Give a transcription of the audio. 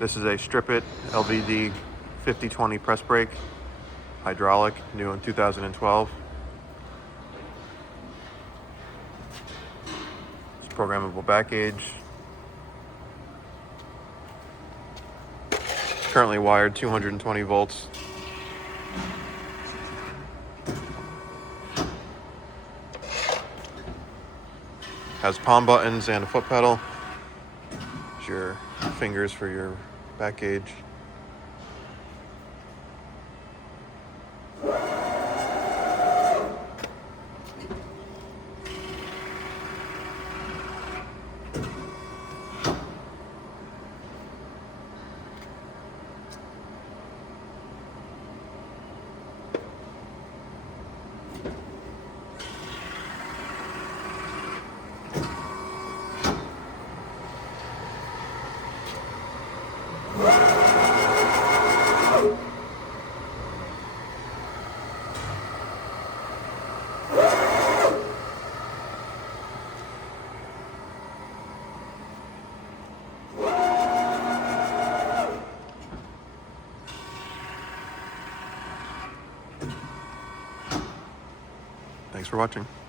This is a Strip It LVD 5020 press brake, hydraulic, new in 2012. It's programmable back gauge. Currently wired 220 volts. Has palm buttons and a foot pedal. There's your fingers for your back gauge. Thanks for watching.